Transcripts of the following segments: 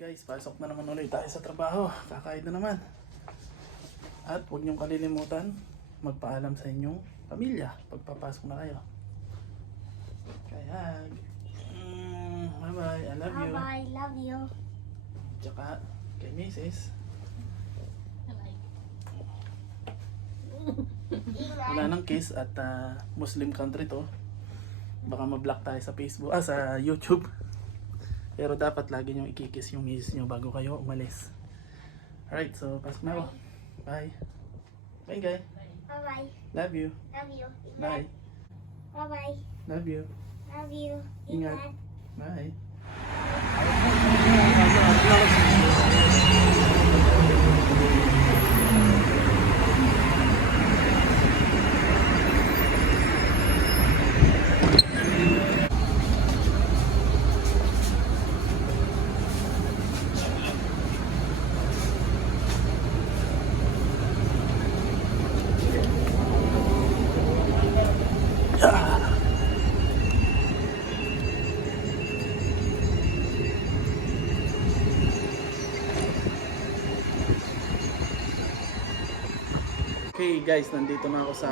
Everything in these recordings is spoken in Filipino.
Guys, pasok na naman ulit tayo sa trabaho. Kakain na naman. At huwag niyong kalilimutan magpaalam sa inyong pamilya pagpapasok na kayo. Kaya, bye bye, I love you. Bye, love you. Tsaka kay Mrs. Wala nang kiss at Muslim country to. Baka ma-block tayo sa Facebook, sa YouTube. Pero dapat lagi nyo ikikiss yung misis nyo bago kayo umalis. Alright, so pasok na ako. Bye. Bye guys. Bye-bye. Love you. Love you. Bye. Bye-bye. Love you. Love you. Ingat. Bye. Okay guys, nandito na ako sa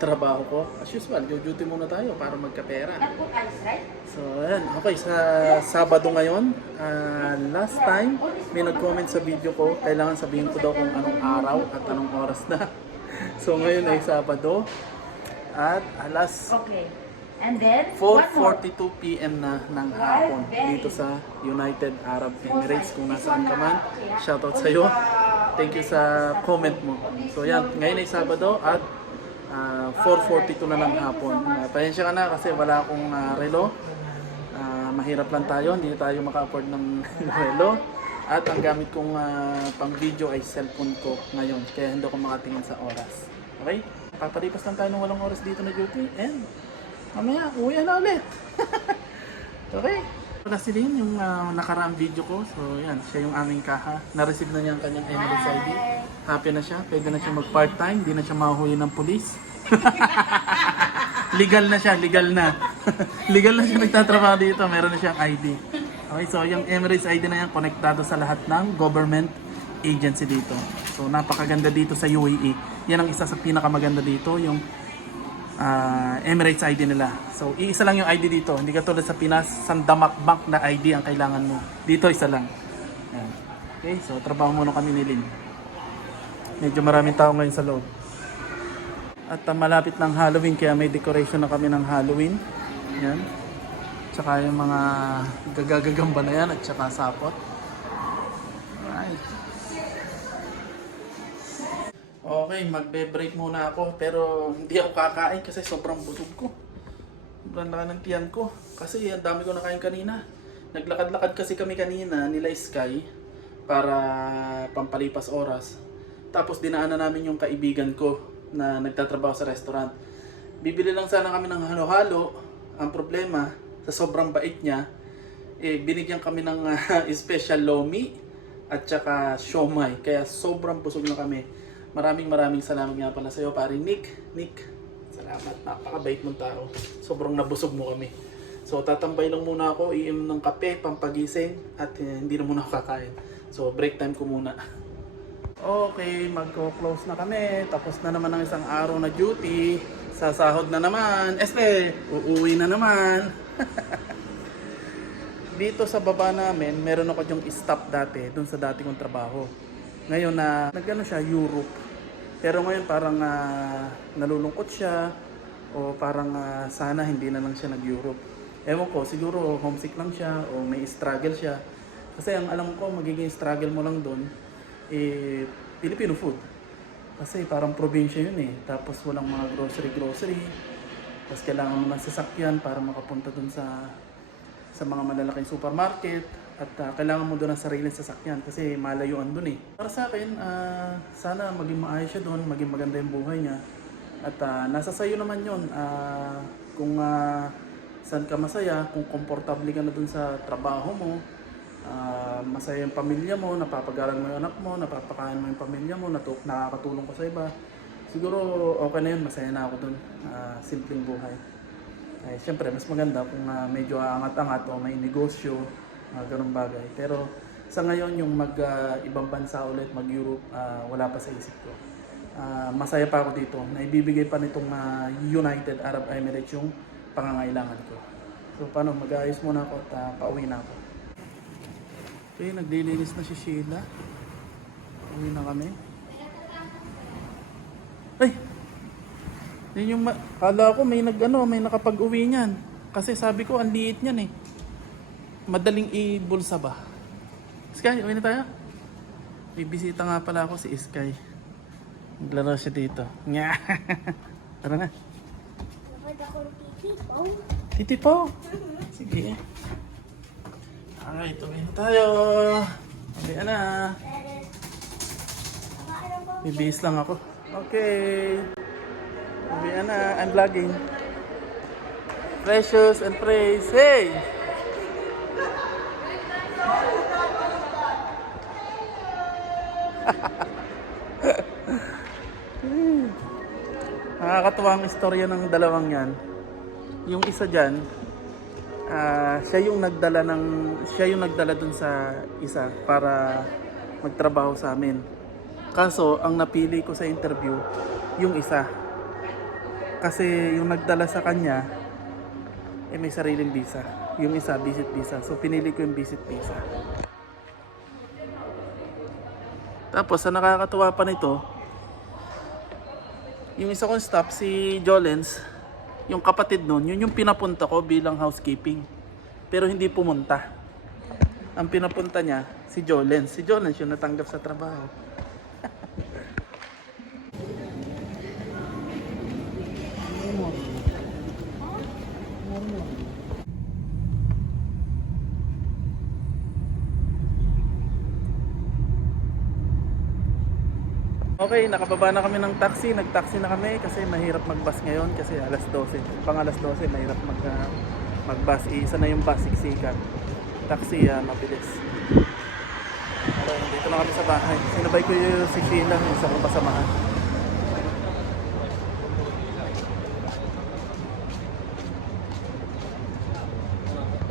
trabaho ko. As usual, duty muna tayo para magkapera. So ayan, okay, sa Sabado ngayon. Last time, may nag-comment sa video ko, kailangan sabihin ko daw kung anong araw at anong oras na. So ngayon ay Sabado at alas And then 4:42 PM na ng hapon dito sa United Arab Emirates. Kung nasaan ka man, shoutout sa iyo. Thank you sa comment mo. So yan, ngayon ay Sabado at 4:42 na ng hapon. Pasensya ka na kasi wala akong relo. Mahirap lang tayo, hindi tayo maka-afford ng relo. At ang gamit kong pang video ay cellphone ko ngayon. Kaya hindi ako makatingin sa oras. Okay? Papalipas lang tayo ng 8 oras dito na duty. And mamaya, uwi na ulit. Okay? Wala si Lynn, yung nakaraang video ko. So yan, siya yung aming kaha. Na-receive na niya ang kanyang Emirates ID. Happy na siya. Pwede na siya mag-part-time. Hindi na siya mahuhuli ng pulis. Legal na siya, legal na. Legal na siya nagtatrabaho dito. Meron na siyang ID. Okay, so yung Emirates ID na yan, konektado sa lahat ng government agency dito. So napakaganda dito sa UAE. Yan ang isa sa pinakamaganda dito, yung Emirates ID nila. So iisa lang yung ID dito. Hindi katulad sa Pinas, sandamak bank na ID ang kailangan mo. Dito isa lang. Ayan. Okay, so trabaho muna kami ni Lynn. Medyo maraming tao ngayon sa loob. At malapit ng Halloween, kaya may decoration na kami ng Halloween. Yan. Tsaka yung mga gagagamba na yan at tsaka sapot. Alright. Okay, magbe-break muna ako pero hindi ako kakain kasi sobrang busog ko. Sobrang laki ng tiyan ko kasi ang dami ko nakain kanina. Naglakad-lakad kasi kami kanina nila Sky para pampalipas oras. Tapos dinaanan namin yung kaibigan ko na nagtatrabaho sa restaurant. Bibili lang sana kami ng halo-halo. Ang problema, sa sobrang bait niya, binigyan kami ng special lomi at saka siomai. Kaya sobrang busog na kami. Maraming salamat nga pala sa iyo, paring Nick. Nick, salamat. Napakabait mong tao. Sobrang nabusog mo kami. So tatambay lang muna ako, iinom ng kape, pampagising at hindi na muna ako kakain. So break time ko muna. Okay, magko-close na kami. Tapos na naman ang isang araw na duty. Sasahod na naman. Uuwi na naman. Dito sa baba namin, meron ako yung stop dati, dun sa dati kong trabaho. Ngayon na nagano siya, Europe. Pero ngayon parang nalulungkot siya o parang sana hindi na lang siya nag-Europe. Ewan ko, siguro homesick lang siya o may struggle siya. Kasi ang alam ko, magiging struggle mo lang doon, Filipino food. Kasi parang probinsya yun eh. Tapos walang mga grocery. Tapos kailangan mo ng sasakyan para makapunta doon sa mga malalaking supermarket. At kailangan mo doon ng sariling sasakyan kasi malayuan doon eh. Para sa akin, sana maging maayos siya doon, maging maganda yung buhay niya. At nasa sayo naman yun. Kung saan ka masaya, kung komportable ka na doon sa trabaho mo, masaya yung pamilya mo, napapagalan mo yung anak mo, napapakain mo yung pamilya mo, nakakatulong ka sa iba. Siguro okay na yun, masaya na ako doon. Simpleng buhay. Ay, siyempre, mas maganda kung medyo angat-angat o may negosyo, ganung bagay. Pero Sa ngayon, yung ibang bansa ulit, mag-Europe, wala pa sa isip ko. Masaya pa ako dito na ibibigay pa nitong United Arab Emirates yung pangangailangan ko. So paano, mag-aayos muna ako at pauwi na ako. Okay, naglilinis na si Sheila. Uwi na kami. Ay! Yun yung kala ko may may nakapag-uwi niyan. Kasi sabi ko, ang liit niyan eh. Madaling ibulsa ba? Sky, uwi na tayo? May bisita nga pala ako si Sky. Naglaro siya dito. Nga! Tara na. Dapat ako titipaw. Titipaw? Sige. Alright, uwi na tayo. Uwi na. Bibihis lang ako. Okay. Uwi na. I'm vlogging. Precious and praise. Hey! Nakakatuwa ang istorya ng dalawang yan. Yung isa dyan, siya yung nagdala dun sa isa para magtrabaho sa amin. Kaso, ang napili ko sa interview, yung isa. Kasi yung nagdala sa kanya, may sariling visa. Yung isa, visit visa. So, pinili ko yung visit visa. Tapos, sa nakakatuwa pa nito, yung isa kong staff, si Jolens, yung kapatid nun, yun yung pinapunta ko bilang housekeeping. Pero hindi pumunta. Ang pinapunta niya, si Jolens. Si Jolens yung natanggap sa trabaho. Okay, nakababa na kami ng taxi. Nag-taxi na kami kasi mahirap mag-bus ngayon kasi alas 12. Pang alas 12, mahirap mag-bus. Isa na yung bus, siksikan. Taxi, mabilis. Okay, dito na kami sa bahay. Sinabay ko yung si Sheila, yung isa kong kasamahan.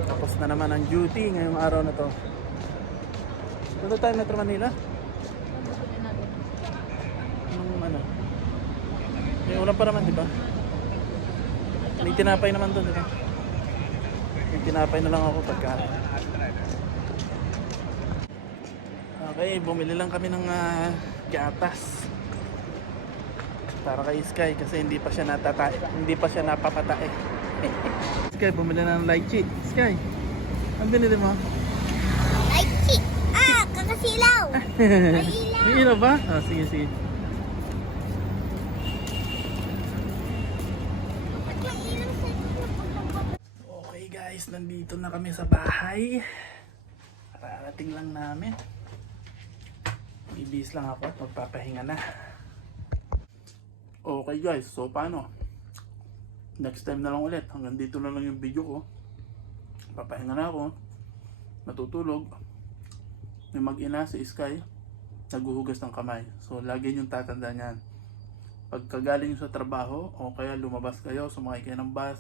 Tapos na naman ang duty ngayong araw na to. Punta tayo Metro Manila. May ulam pa naman, di ba? May tinapay naman doon, di ba? May tinapay na lang ako pagkain. Okay, bumili lang kami ng gatas. Para kay Sky kasi hindi pa siya napapatae. Sky, bumili na ng lychee. Sky, ang binili mo? Lychee! Kakasilaw! May ilaw! May ilaw ba? Sige, sige. Okay guys, nandito na kami sa bahay. Parating lang namin. Ibis lang ako at magpapahinga na. Okay guys, so paano? Next time na lang ulit. Hanggang dito na lang yung video ko. Papahinga na ako. Natutulog. May mag-ina si Sky. Naghuhugas ng kamay. So lagi niyong tatandaan yan. Pagkagaling sa trabaho o kaya lumabas kayo, sumakay kayo ng bus,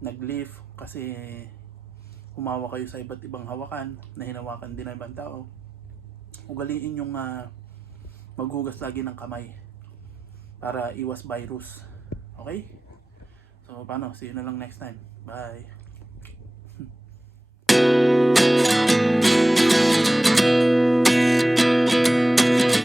nag-lift kasi humawa kayo sa iba't ibang hawakan na hinawakan din ng ibang tao. Ugaliin yung maghugas lagi ng kamay para iwas virus. Okay? So paano? See you na lang next time. Bye!